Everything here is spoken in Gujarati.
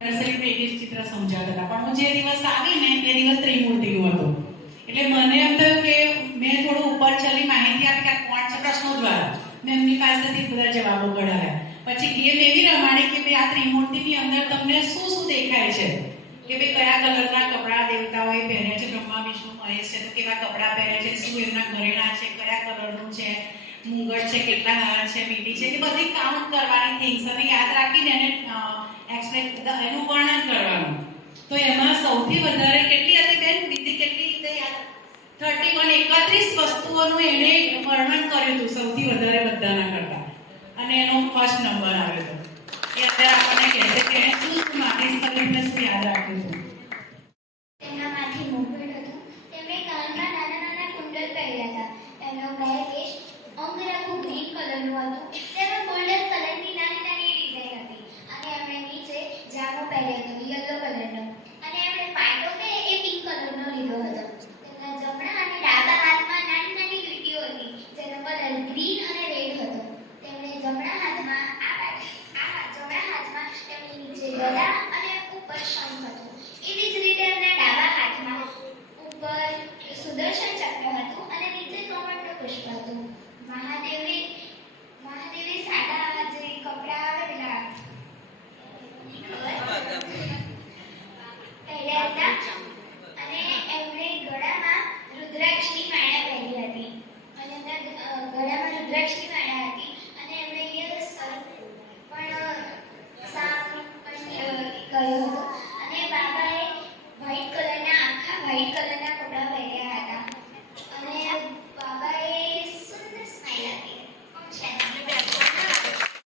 નર્સરીમાં એક જ ચિત્ર સમજાવતા હતા, પણ હું જે દિવસ આવી ને એ દિવસ ત્રિમૂર્તિનું હતું. એટલે મને એમ થયું કે મેં થોડું ઉપર ચલી માહિતી આપી કે કોણ છે પ્રશ્નો દ્વારા મેં એમની પાસેથી બધા જવાબો કઢાવ્યા. પછી ગેમ એવી રમાડી કે ભાઈ આ ત્રિમૂર્તિની અંદર તમને શું શું દેખાય છે, કે ભાઈ કયા કલરના કપડાં દેવતાઓએ પહેર્યા છે, બ્રહ્મા વિષ્ણુ મહેશ છે તો કેવા કપડાં પહેર્યા છે, શું એમના ઘરેણા છે, કયા કલરનું છે, મુંગટ છે, કેટલા હાર છે, વીટી છે, એ બધી કાઉન્ટ કરવાની થિંગ્સ અને યાદ રાખીને એને એનું વર્ણન કરવાનું. તો એમાં સૌથી વધારે કેટલી હતી બેન વિધિ, કેટલી રીતે યાદ? 31 વસ્તુઓનું એને વર્ણન કર્યું હતું સૌથી વધારે બધાના કરતા, અને એનો ફર્સ્ટ નંબર આવ્યો હતો. એ અત્યારે આપણને કહે છે કે એને શું